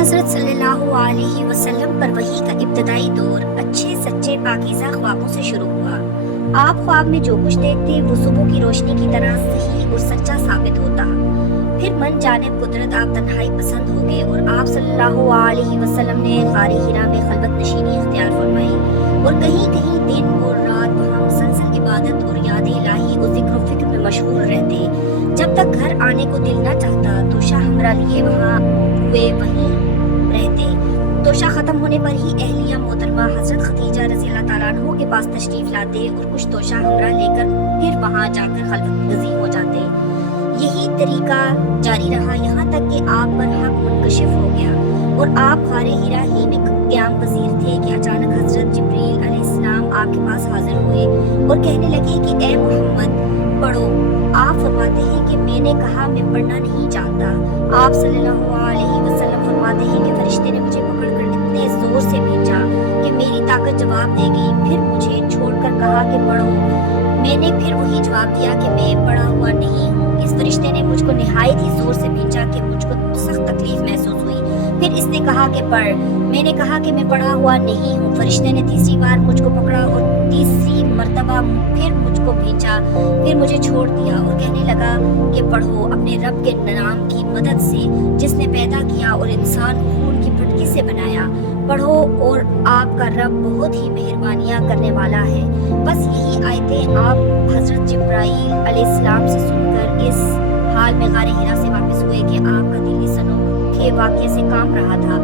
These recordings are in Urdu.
حضرت صلی اللہ علیہ وسلم پر وحی کا ابتدائی دور اچھے سچے پاکیزہ خوابوں سے شروع ہوا۔ آپ خواب میں جو کچھ دیکھتے وہ صبح کی روشنی کی طرح صحیح اور سچا ثابت ہوتا۔ پھر من جانب قدرت آپ تنہائی پسند ہو گئے اور آپ صلی اللہ علیہ وسلم نے غار حرا میں خلوت نشینی اختیار فرمائی اور کہیں کہیں دن اور رات وہاں مسلسل عبادت اور یاد الہی اور ذکر و فکر میں مشغول رہتے۔ جب تک گھر آنے کو دل نہ چاہتا تو شاہ ہمراہ لیے وہاں ہوئے وہیں رہتے۔ توشہ ختم ہونے پر ہی اہلیہ محترمہ حضرت خدیجہ رضی اللہ تعالیٰ عنہ کے پاس تشریف لاتے اور کچھ توشہ ہمراہ لے کر پھر وہاں جا کر خلوت گزین ہو جاتے۔ یہی طریقہ جاری رہا یہاں تک کہ آپ پر حق منکشف ہو گیا اور آپ غار حرا ہی میں قیام پذیر تھے کہ اچانک حضرت جبریل علیہ السلام آپ کے پاس حاضر ہوئے اور کہنے لگے کہ اے محمد پڑھو۔ آپ فرماتے ہیں کہ میں نے کہا میں پڑھنا نہیں جانتا۔ آپ صلی اللہ علیہ وسلم فرماتے ہیں کہ فرشتے نے مجھے پکڑ کر اتنے زور سے بھیجا کہ میری طاقت جواب دے گئی، پھر مجھے چھوڑ کر کہا کہ پڑھو۔ میں نے پھر وہی جواب دیا کہ میں پڑھا ہوا نہیں ہوں۔ اس فرشتے نے مجھ کو نہایت ہی زور سے بھیجا کہ مجھ کو سخت تکلیف محسوس ہوئی، پھر اس نے کہا کہ پڑھ۔ میں نے کہا کہ میں پڑھا ہوا نہیں ہوں۔ فرشتے نے تیسری بار مجھ کو پکڑا اور تیسری مرتبہ پھر مجھ کو بھیجا، پھر مجھے چھوڑ دیا اور کہنے لگا کہ پڑھو اپنے رب کے نام کی مدد سے جس نے پیدا کیا اور انسان کو خون کی پھٹکی سے بنایا، پڑھو اور آپ کا رب بہت ہی مہربانیاں کرنے والا ہے۔ بس یہی آیتیں آپ حضرت جبرائیل علیہ السلام سے سن کر اس حال میں غار حرا سے واپس ہوئے کہ آپ کا دل اس انوکھے واقعے سے کام رہا تھا۔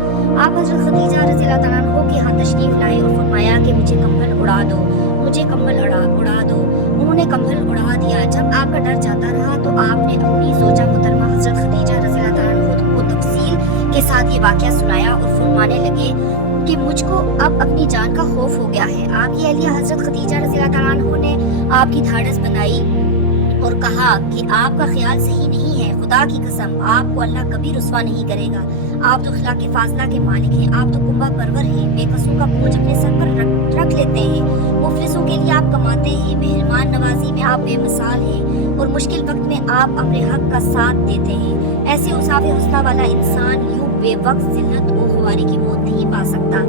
آپ حضرت خدیجہ رضی اللہ تعالیٰ عنہ کے ہاں تشریف لائے اور فرمایا کہ مجھے کمبل اڑا دو، مجھے کمبل اڑا دو۔ انہوں نے کمبل اڑا دیا۔ جب آپ کا ڈر جاتا رہا تو آپ نے اپنی زوجہ محترمہ حضرت خدیجہ رضی اللہ تعالیٰ عنہ کو تفصیل کے ساتھ یہ واقعہ سنایا اور فرمانے لگے کہ مجھ کو اب اپنی جان کا خوف ہو گیا ہے۔ آپ کی اہلیہ حضرت خدیجہ رضی اللہ تعالیٰ عنہ نے آپ کی دھاڑس بندھائی اور کہا کہ آپ کا خیال صحیح نہیں ہے، خدا کی قسم آپ کو اللہ کبھی رسوا نہیں کرے گا۔ آپ تو اخلاق فاضلہ کے مالک ہیں، آپ تو کنبہ پرور ہیں، بے قصوں کا بوجھ اپنے سر پر رکھ لیتے ہیں، مفلسوں کے لیے آپ کماتے ہیں، مہمان نوازی میں آپ بے مثال ہیں اور مشکل وقت میں آپ امر حق کا ساتھ دیتے ہیں۔ ایسے اوصاف حسنہ والا انسان یوں بے وقت ذلت و خواری کی موت نہیں پا سکتا۔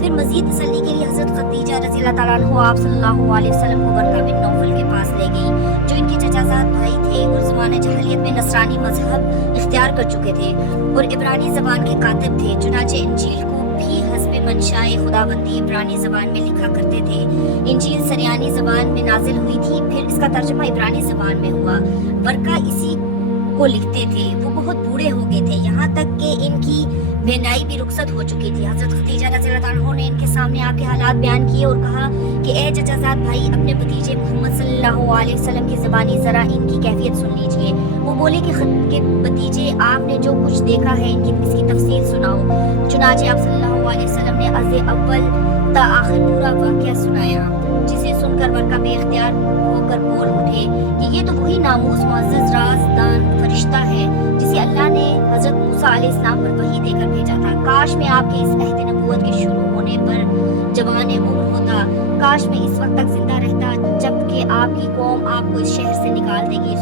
پھر مزید تسلی کے لیے حضرت خدیجہ رضی اللہ تعالیٰ عنہ آپ صلی اللہ علیہ وسلم کو ورقہ بن نوفل کے پاس لے گئی جو ان کے چچا زاد بھائی تھے اور زمانہ جاہلیت میں نصرانی مذہب اختیار کر چکے تھے اور عبرانی زبان کے کاتب تھے، چنانچہ انجیل کو بھی حسب منشائے خداوندی عبرانی زبان میں لکھا کرتے تھے۔ انجیل سریانی زبان میں نازل ہوئی تھی، پھر اس کا ترجمہ عبرانی زبان میں ہوا۔ ورقہ اسی کو لکھتے تھے۔ وہ بہت بوڑھے ہو گئے تھے، یہاں تک کہ ان کی بینائی بھی رخصت ہو چکی تھی۔ حضرت خدیجہ رضی اللہ عنہ نے ان کے سامنے آپ کے حالات بیان کیے اور کہا کہ اے چچا زاد بھائی، اپنے بھتیجے محمد صلی اللہ علیہ وسلم کی زبانی ذرا ان کی کیفیت سن لیجئے۔ وہ بولے کہ بھتیجے آپ نے جو کچھ دیکھا ہے اس کی تفصیل سناؤ۔ چنانچہ آپ صلی اللہ علیہ وسلم نے از اول تا آخر پورا واقعہ سنایا، جسے سن کر ورقہ بے اختیار ہو کر بول اٹھے کہ یہ تو وہی ناموس معزز رازدان فرشتہ ہے جسے اللہ نے حضرت موسیٰ علیہ السلام پر وحی دے کر بھیجا تھا۔ کاش میں آپ کے اس عہد نبوت کے شروع ہونے پر جوان عمر ہوتا، کاش میں اس وقت تک زندہ رہتا جب کہ آپ کی قوم آپ کو اس شہر سے نکال دے گی۔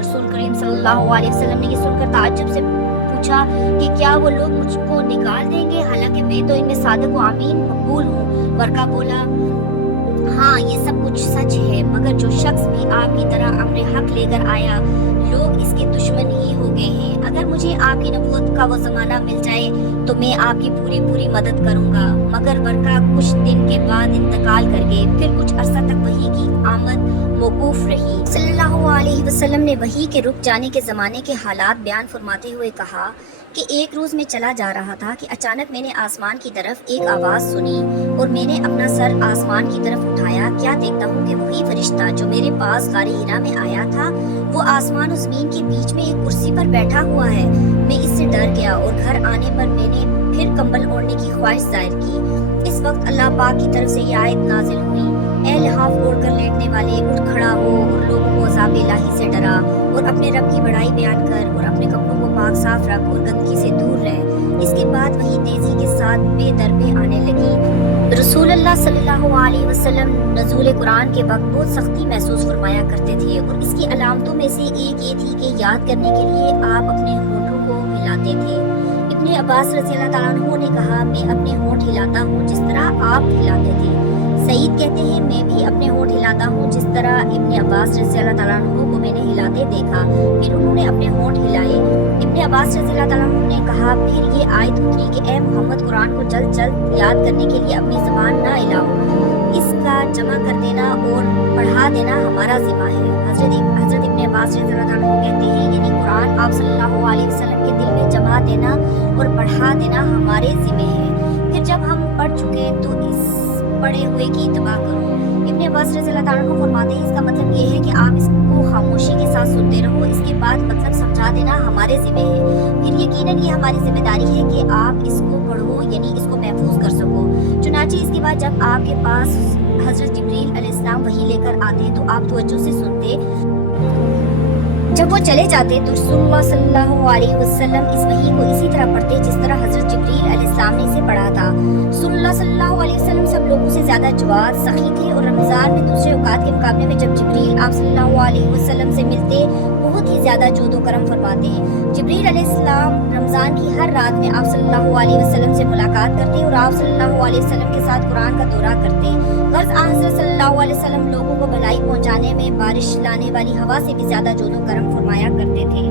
رسول کریم صلی اللہ علیہ وسلم نے یہ سن کر تعجب سے پوچھا کہ کیا وہ لوگ مجھ کو نکال دیں گے، حالانکہ میں تو ان میں صادق و امین مقبول ہوں۔ ورقہ بولا ہاں یہ سب کچھ سچ ہے، مگر جو شخص بھی آپ کی طرح امر حق لے کر آیا لوگ اس کے دشمن ہی ہو گئے ہیں۔ اگر مجھے آپ کی نبوت کا وہ زمانہ مل جائے تو میں آپ کی پوری مدد کروں گا۔ مگر ورقہ کچھ دن کے بعد انتقال کر گئے، پھر کچھ عرصہ تک وحی کی آمد موقوف رہی۔ صلی اللہ علیہ وسلم نے وحی کے رک جانے کے زمانے کے حالات بیان فرماتے ہوئے کہا کہ ایک روز میں چلا جا رہا تھا کہ اچانک میں نے آسمان کی طرف ایک آواز سنی اور میں نے اپنا سر آسمان کی طرف اٹھایا۔ کیا دیکھتا ہوں کہ وہی فرشتہ جو میرے پاس غار حرا میں آیا تھا وہ آسمان و زمین کے بیچ میں ایک کرسی پر بیٹھا ہوا ہے۔ میں اس سے ڈر گیا اور گھر آنے پر میں نے پھر کمبل اوڑھنے کی خواہش ظاہر کی۔ اس وقت اللہ پاک کی طرف سے یہ آیت نازل ہوئی، اے لحاف اوڑھ کر لیٹنے والے، اٹھ کھڑا ہو اور لوگوں کو عذاب الہی سے ڈرا اور اپنے رب کی بڑائی بیان کر اور اپنے کپڑوں کو پاک صاف رکھ اور گندگی سے دور رہ۔ اس کے بعد وہی تیزی کے ساتھ بے در پہ آنے لگی۔ رسول اللہ صلی اللہ علیہ وسلم نزول قرآن کے وقت بہت سختی محسوس فرمایا کرتے تھے اور اس کی علامتوں میں سے ایک یہ تھی کہ یاد کرنے کے لیے آپ اپنے ہونٹوں کو ہلاتے تھے۔ ابن عباس رضی اللہ تعالیٰ عنہ نے کہا میں اپنے ہونٹ ہلاتا ہوں جس طرح آپ ہلاتے تھے۔ سعید کہتے ہیں میں بھی اپنے ہونٹ ہلاتا ہوں جس طرح ابن عباس رضی اللہ تعالیٰ عنہ کو میں نے ہلاتے دیکھا، پھر انہوں نے اپنے ہونٹ ہلائے۔ ابن عباس رضی اللہ تعالیٰ عنہ نے کہا پھر یہ آیت اتری کہ اے محمد قرآن کو جلد جلد یاد کرنے کے لیے اپنی زبان نہ ہلاؤ، اس کا جمع کر دینا اور پڑھا دینا ہمارا ذمہ ہے۔ حضرت ابن عباس رضی اللہ تعالیٰ عنہ کہتے ہیں یعنی قرآن آپ صلی اللہ علیہ وسلم کے دل میں جمع دینا اور پڑھا دینا ہمارے ذمہ ہے، پھر جب ہم پڑھ چکے تو اس پڑھے ہوئے کی اتباع کرو۔ ابن عباس رضی اللہ تعالیٰ عنہ فرماتے ہیں اس کا مطلب یہ ہے کہ آپ اس کو خاموشی کے ساتھ سنتے رہو، اس کے بعد مطلب سمجھا دینا ہمارے ذمہ ہے، پھر یقیناً یہ ہماری ذمہ داری ہے کہ آپ اس کو پڑھو یعنی اس کو محفوظ کر سکو۔ چنانچہ اس کے بعد جب آپ کے پاس حضرت جبریل علیہ السلام وحی لے کر آتے تو آپ توجہ سے سنتے، جب وہ چلے جاتے تو رسول اللہ صلی اللہ علیہ وسلم اس وحی کو اسی طرح پڑھتے جس طرح حضرت جبریل علیہ السلام نے اسے پڑھا تھا۔ رسول اللہ صلی اللہ علیہ وسلم سب لوگوں سے زیادہ جواد سخی تھے اور رمضان میں دوسرے اوقات کے مقابلے میں جب جبریل آپ صلی اللہ علیہ وسلم سے ملتے بہت ہی زیادہ جود و کرم فرماتے ہیں۔ جبریل علیہ السلام رمضان کی ہر رات میں آپ صلی اللہ علیہ وسلم سے ملاقات کرتے اور آپ صلی اللہ علیہ وسلم کے ساتھ قرآن کا دورہ کرتے۔ غرض حضرت صلی اللہ علیہ وسلم لوگوں کو بھلائی پہنچانے میں بارش لانے والی ہوا سے بھی زیادہ جود و کرم فرمایا کرتے تھے۔